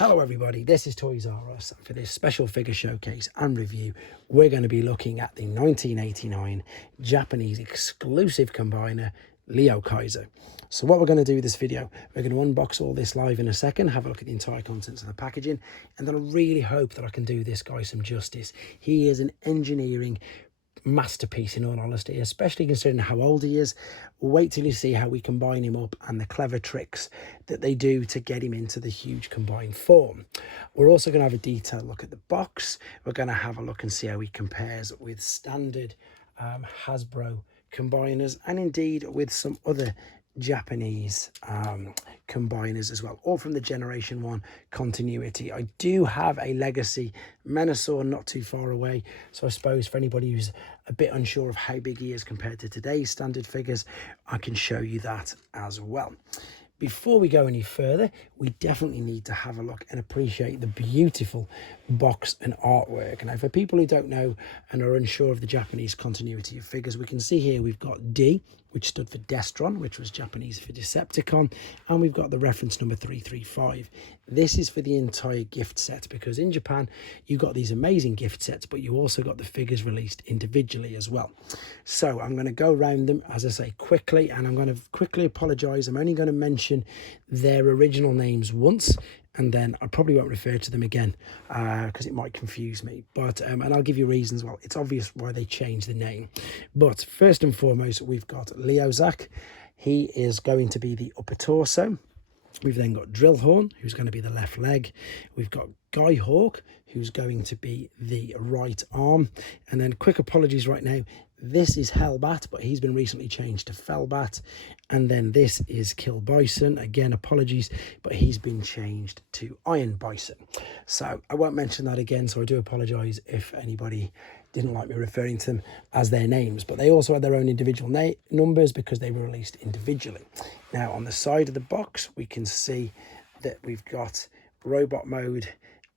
Hello everybody, this is Toys R Us. For this special figure showcase and review, we're going to be looking at the 1989 Japanese exclusive combiner, Liokaiser. So what we're going to do with this video, we're going to unbox all this live in a second, have a look at the entire contents of the packaging, and then I really hope that I can do this guy some justice. He is an engineering masterpiece in all honesty, especially considering how old he is. Wait till you see how we combine him up and the clever tricks that they do to get him into the huge combined form. We're also going to have a detailed look at the box. We're going to have a look and see how he compares with standard Hasbro combiners, and indeed with some other Japanese combiners as well, all from the generation 1 continuity. I do have a legacy Menasor not too far away, so I suppose for anybody who's a bit unsure of how big he is compared to today's standard figures, I can show you that as well. Before we go any further, we definitely need to have a look and appreciate the beautiful box and artwork. Now, for people who don't know and are unsure of the Japanese continuity of figures, we can see here we've got D, which stood for Destron, which was Japanese for Decepticon, and we've got the reference number 335. This is for the entire gift set, because in Japan you got these amazing gift sets, but you also got the figures released individually as well. So I'm going to go around them, as I say, quickly, and I'm going to quickly apologize. I'm only going to mention their original names once, and then I probably won't refer to them again because it might confuse me, but and I'll give you reasons. Well, it's obvious why they changed the name, but first and foremost, we've got Liokaiser. He is going to be the upper torso. We've then got Drillhorn, who's going to be the left leg. We've got Guy Hawk, who's going to be the right arm. And then quick apologies right now, this is Hellbat, but he's been recently changed to Fellbat. And then this is Kill Bison. Again, apologies, but he's been changed to Iron Bison. So I won't mention that again, so I do apologise if anybody didn't like me referring to them as their names, but they also had their own individual numbers because they were released individually. Now, on the side of the box, we can see that we've got robot mode,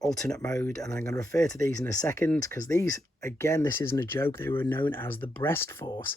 alternate mode, and I'm going to refer to these in a second because these, again, this isn't a joke, they were known as the breast force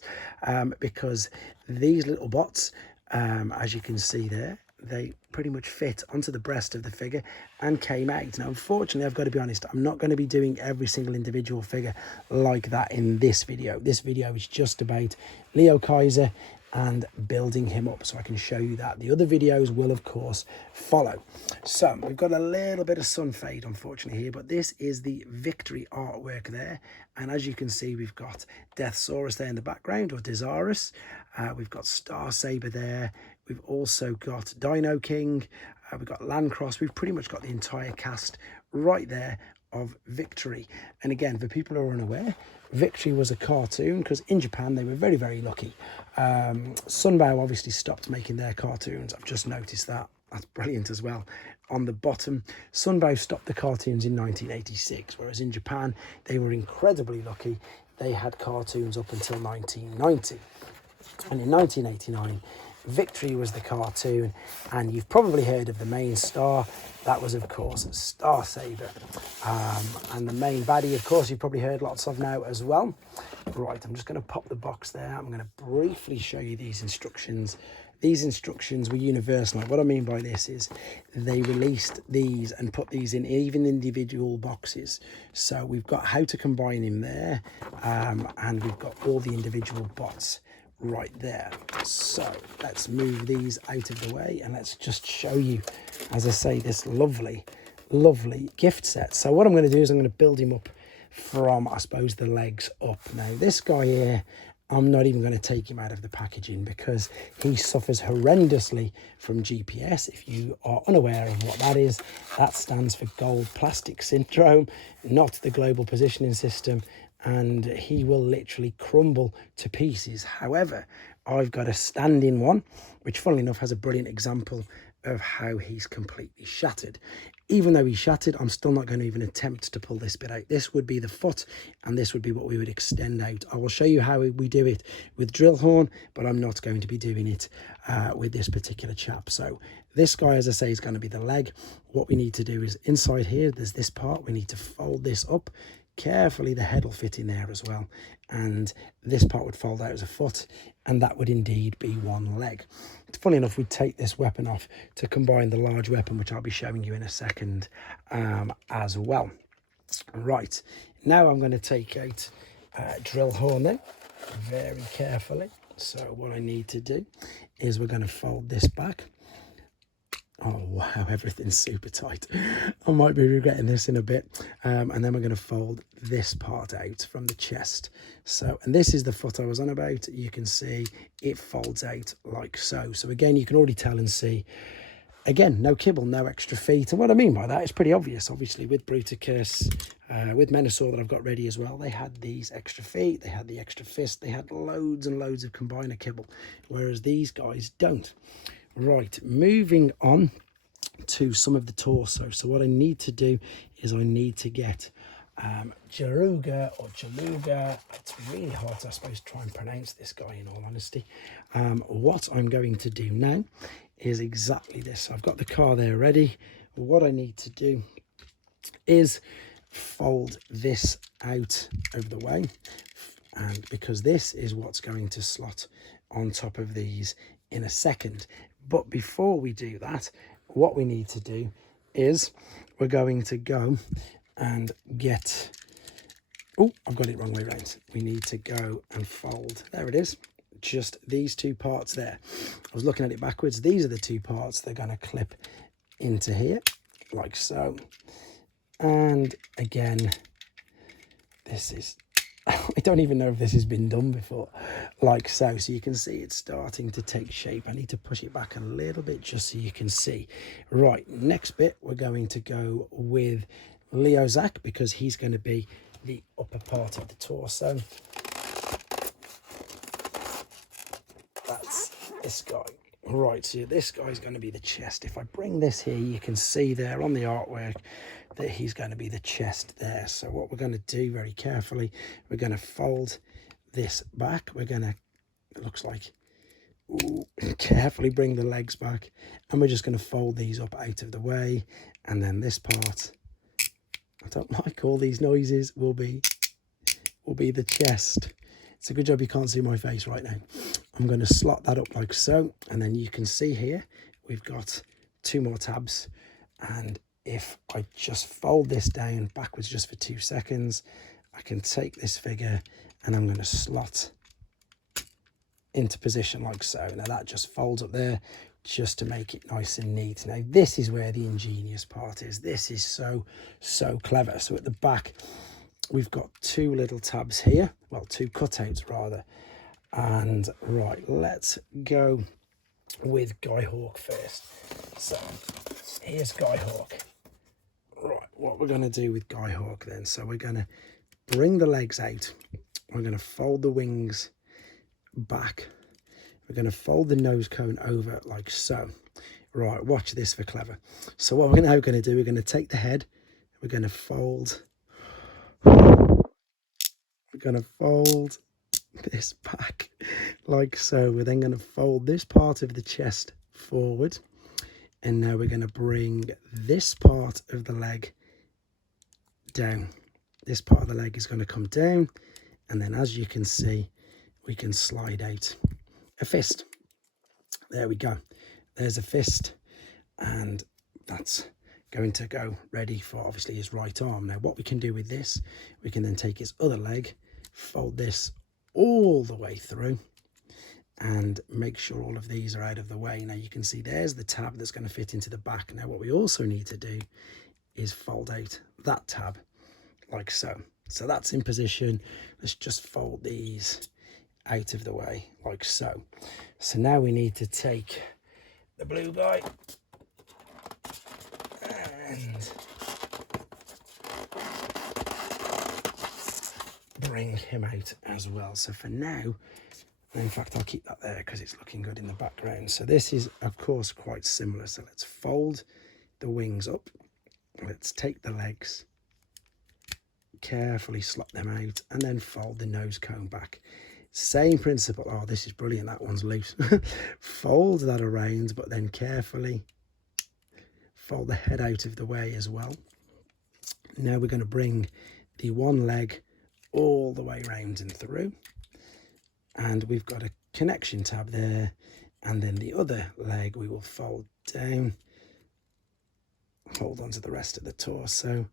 because these little bots, as you can see there, they pretty much fit onto the breast of the figure and came out. Now, unfortunately, I've got to be honest, I'm not going to be doing every single individual figure like that in this video. This video is just about Liokaiser and building him up, so I can show you that. The other videos will, of course, follow. So we've got a little bit of sun fade, unfortunately, here, but this is the victory artwork there. And as you can see, we've got Deathsaurus there in the background, or Desirus. We've got Star Saber there. We've also got Dino King. We've got Landcross. We've pretty much got the entire cast right there of Victory. And again, for people who are unaware, Victory was a cartoon because in Japan they were very, very lucky. Sunbow obviously stopped making their cartoons. I've just noticed that. That's brilliant as well. On the bottom, Sunbow stopped the cartoons in 1986, whereas in Japan they were incredibly lucky. They had cartoons up until 1990. And in 1989, Victory was the cartoon, and you've probably heard of the main star. That was, of course, Star Saber. And the main baddie, of course, you've probably heard lots of now as well. Right, I'm just going to pop the box there. I'm going to briefly show you these instructions. These instructions were universal. What I mean by this is they released these and put these in even individual boxes. So we've got how to combine him there, and we've got all the individual bots right there. So let's move these out of the way and let's just show you, as I say, this lovely gift set. So what I'm going to do is I'm going to build him up from, I suppose, the legs up. Now this guy here, I'm not even going to take him out of the packaging because he suffers horrendously from GPS. If you are unaware of what that is, that stands for gold plastic syndrome, not the global positioning system, and he will literally crumble to pieces. However, I've got a stand-in one, which funnily enough has a brilliant example of how he's completely shattered. Even though he's shattered, I'm still not going to even attempt to pull this bit out. This would be the foot, and this would be what we would extend out. I will show you how we do it with Drillhorn, but I'm not going to be doing it with this particular chap. So this guy, as I say, is going to be the leg. What we need to do is inside here, there's this part. We need to fold this up, carefully the head will fit in there as well, and this part would fold out as a foot, and that would indeed be one leg. Funny enough, we'd take this weapon off to combine the large weapon, which I'll be showing you in a second as well. Right, now I'm going to take out drill horn then, very carefully. So what I need to do is we're going to fold this back. Oh wow, everything's super tight. I might be regretting this in a bit. And then we're going to fold this part out from the chest. So, and this is the foot I was on about. You can see it folds out like so. So again, you can already tell and see, again, no kibble, no extra feet. And what I mean by that is pretty obvious. Obviously with Bruticus, with Menasor that I've got ready as well, they had these extra feet, they had the extra fist, they had loads and loads of combiner kibble, whereas these guys don't. Right, moving on to some of the torso. So what I need to do is I need to get Jaruga or Jaluga. It's really hard, I suppose, to try and pronounce this guy in all honesty. What I'm going to do now is exactly this. I've got the car there ready. What I need to do is fold this out of the way, and because this is what's going to slot on top of these in a second. But before we do that, what we need to do is we're going to go and get, oh, I've got it wrong way around. We need to go and fold, there it is, just these two parts there. I was looking at it backwards. These are the two parts. They're going to clip into here like so. And again, this is, I don't even know if this has been done before, like so. So you can see it's starting to take shape. I need to push it back a little bit just so you can see. Right, next bit, we're going to go with Liokaiser because he's going to be the upper part of the torso. That's this guy. Right, so this guy's going to be the chest. If I bring this here, you can see there on the artwork that he's going to be the chest there. So what we're going to do very carefully, we're going to fold this back. We're going to, it looks like, ooh, carefully bring the legs back, and we're just going to fold these up out of the way. And then this part, I don't like all these noises, will be the chest. It's a good job you can't see my face right now. I'm going to slot that up like so, and then you can see here we've got two more tabs, and if I just fold this down backwards just for 2 seconds, I can take this figure and I'm going to slot into position like so. Now that just folds up there just to make it nice and neat. Now this is where the ingenious part is. This is so clever. So at the back we've got two little tabs here, well, two cutouts rather. And right, let's go with Guy-Hawk first. So here's Guy-Hawk. Right, what we're going to do with Guy-Hawk then, so we're going to bring the legs out, we're going to fold the wings back, we're going to fold the nose cone over like so. Right, watch this for clever. So what we're now going to do, we're going to take the head, we're going to fold, this back like so. We're then going to fold this part of the chest forward, and now we're going to bring this part of the leg down. This part of the leg is going to come down, and then as you can see, we can slide out a fist. There we go. There's a fist, and that's going to go ready for obviously his right arm. Now what we can do with this, we can then take his other leg, fold this all the way through, and make sure all of these are out of the way. Now you can see there's the tab that's going to fit into the back. Now what we also need to do is fold out that tab like so. So that's in position. Let's just fold these out of the way like so. So now we need to take the blue guy and bring him out as well. So for now, in fact, I'll keep that there because it's looking good in the background. So this is, of course, quite similar. So let's fold the wings up. Let's take the legs, carefully slot them out, and then fold the nose cone back. Same principle. Oh, this is brilliant. That one's loose. Fold that around, but then carefully fold the head out of the way as well. Now we're going to bring the one leg all the way round and through. And we've got a connection tab there. And then the other leg we will fold down, hold on to the rest of the torso,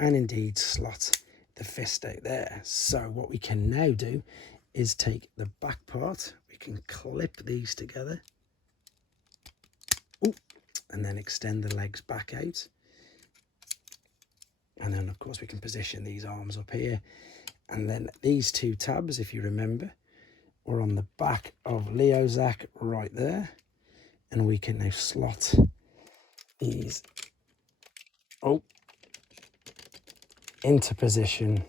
and indeed slot the fist out there. So what we can now do is take the back part, we can clip these together. Ooh, and then extend the legs back out. And then of course we can position these arms up here. And then these two tabs, if you remember, were on the back of Liokaiser right there. And we can now slot these into position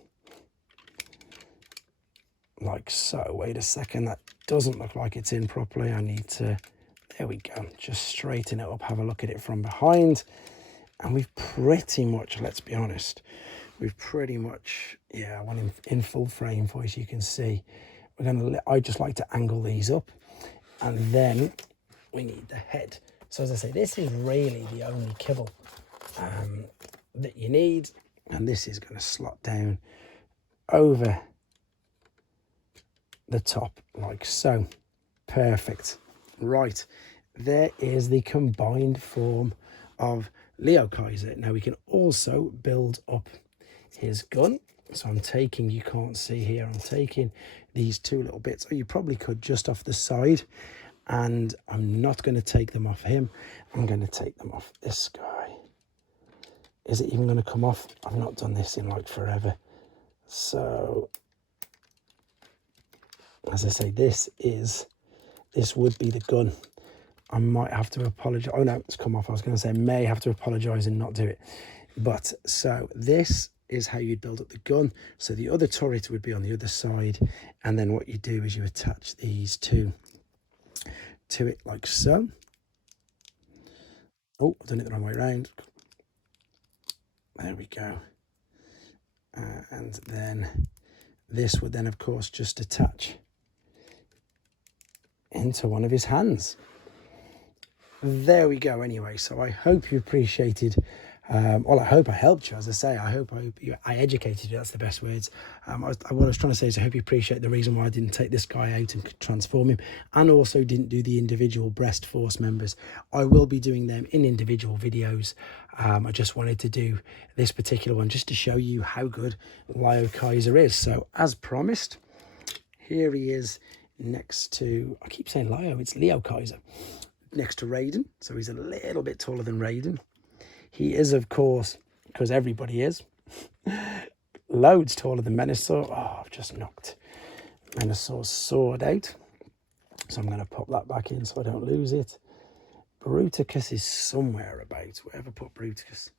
like so. Wait a second, that doesn't look like it's in properly. I need to, there we go, just straighten it up, have a look at it from behind. And we've pretty much, let's be honest, we've pretty much, yeah, I want him in full frame for you so you can see. We're gonna, I just like to angle these up, and then we need the head. So as I say, this is really the only kibble that you need, and this is going to slot down over the top like so. Perfect. Right, there is the combined form of Liokaiser. Now we can also build up his gun. So I'm taking, you can't see here, I'm taking these two little bits, or you probably could just off the side, and I'm not going to take them off him. I'm going to take them off this guy. Is it even going to come off? I've not done this in like forever. So, as I say, this would be the gun. I might have to apologize. Oh no, it's come off. I was going to say may have to apologize and not do it. But so this is how you'd build up the gun. So the other turret would be on the other side, and then what you do is you attach these two to it like so. Oh, I've done it the wrong way around. There we go. And then this would then of course just attach into one of his hands. There we go. Anyway, so I hope you appreciated, well, I hope I helped you. As I say, I hope I educated you. That's the best words. What I was trying to say is I hope you appreciate the reason why I didn't take this guy out and transform him, and also didn't do the individual breast force members. I will be doing them in individual videos. I just wanted to do this particular one just to show you how good Liokaiser is. So as promised, here he is next to, I keep saying Lio, it's Liokaiser, next to Raiden. So he's a little bit taller than Raiden. He is, of course, because everybody is, loads taller than Menasor. Oh, I've just knocked Menasor's sword out. So I'm going to pop that back in so I don't lose it. Bruticus is somewhere about. Wherever put Bruticus.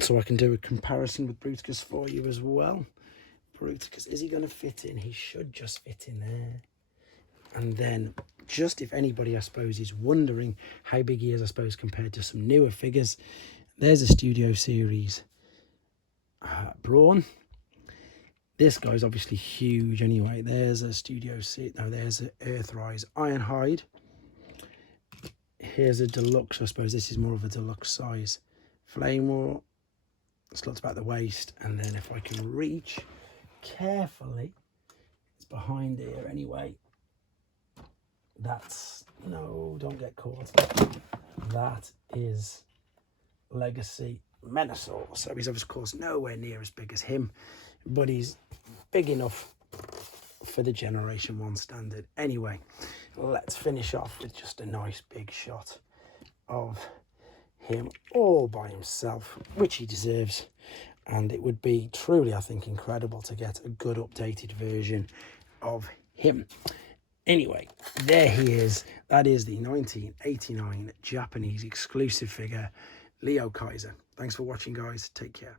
So I can do a comparison with Bruticus for you as well. Bruticus, is he going to fit in? He should just fit in there. And then, just if anybody, I suppose, is wondering how big he is, I suppose, compared to some newer figures, there's a Studio Series Brawn. This guy's obviously huge anyway. There's a Studio Series, no, there's an Earthrise Ironhide. Here's a deluxe, I suppose this is more of a deluxe size. Flame War, slots about the waist, and then if I can reach carefully, it's behind here anyway. That's, no, don't get caught. That is Legacy Menasor. So he's of course nowhere near as big as him, but he's big enough for the Generation 1 standard. Anyway, let's finish off with just a nice big shot of him all by himself, which he deserves. And it would be truly, I think, incredible to get a good updated version of him. Anyway, there he is. That is the 1989 Japanese exclusive figure, Liokaiser. Thanks for watching, guys. Take care.